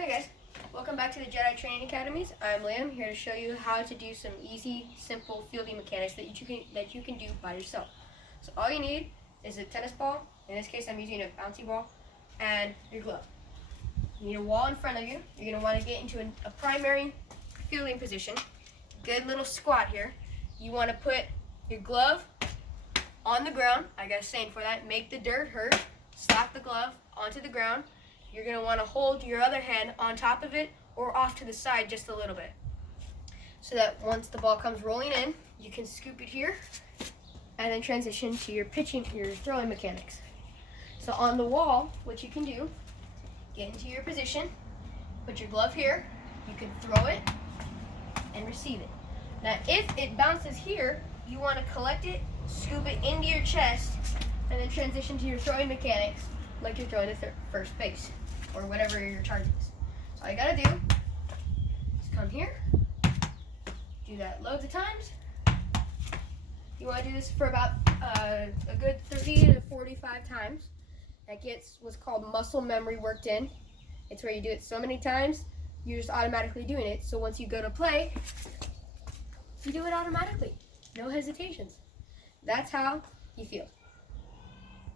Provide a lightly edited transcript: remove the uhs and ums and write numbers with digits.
Hey guys, welcome back to the Jedi Training Academies. I'm Liam, here to show you how to do some easy, simple fielding mechanics that you can do by yourself. So all you need is a tennis ball. In this case, I'm using a bouncy ball, and your glove. You need a wall in front of you. You're going to want to get into a primary fielding position. Good little squat here. You want to put your glove on the ground. I got a saying for that. Make the dirt hurt. Slap the glove onto the ground. You're going to want to hold your other hand on top of it or off to the side just a little bit, so that once the ball comes rolling in, you can scoop it here and then transition to your throwing mechanics. So on the wall, what you can do, get into your position, put your glove here, you can throw it and receive it. Now if it bounces here, you want to collect it, scoop it into your chest, and then transition to your throwing mechanics like you're throwing to first base or whatever your target is. So all you gotta do is come here, do that loads of times. You want to do this for about a good 30 to 45 times. That gets what's called muscle memory worked in. It's where you do it so many times, you're just automatically doing it. So once you go to play, you do it automatically. No hesitations. That's how you feel.